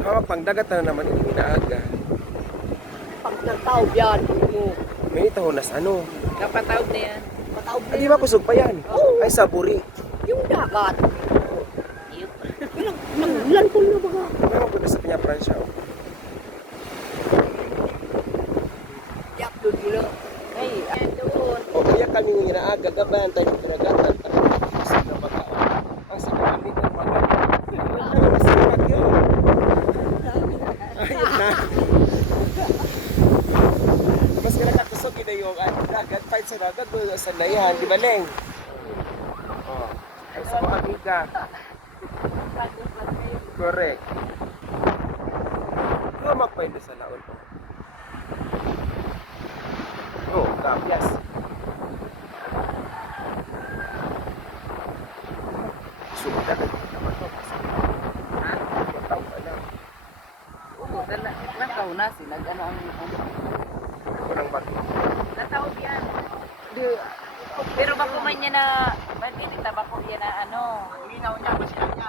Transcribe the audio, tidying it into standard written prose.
Hawak pang dagat na naman yung inaaga. Pag nagtaob yan, mo. May tahonas ano. Kapatawag na yan. Pataob na Hindi ba kusog pa yan? Oo. Ay, saburi. yung dagat. Yup. Lantong na baga. Ewan ko na sa Piña Francia. Oh. Yak doon nila. Ay, doon. O kaya kami yung inaaga, gabayan tayo ng pinagatan. Sa baga. Ang sabi kami ng mga. Ano na sikat yun? Ayun na. Mas kinakatusok yun na yung dagat. Fight sa dagat, doon sa nayan. Di ba, Leng? Oh. Ay, sa mga amiga. Correct. Lumak pa yun sa laon. Oh, kapias. Sumunod na naman to. Ha? Tao pa lang. Oo, nataw na sila. Ano ang Kurang bato. natawag yan. Pero bako man niya na, ba't hindi tabako yan na ano? Linaw niya, masya niya.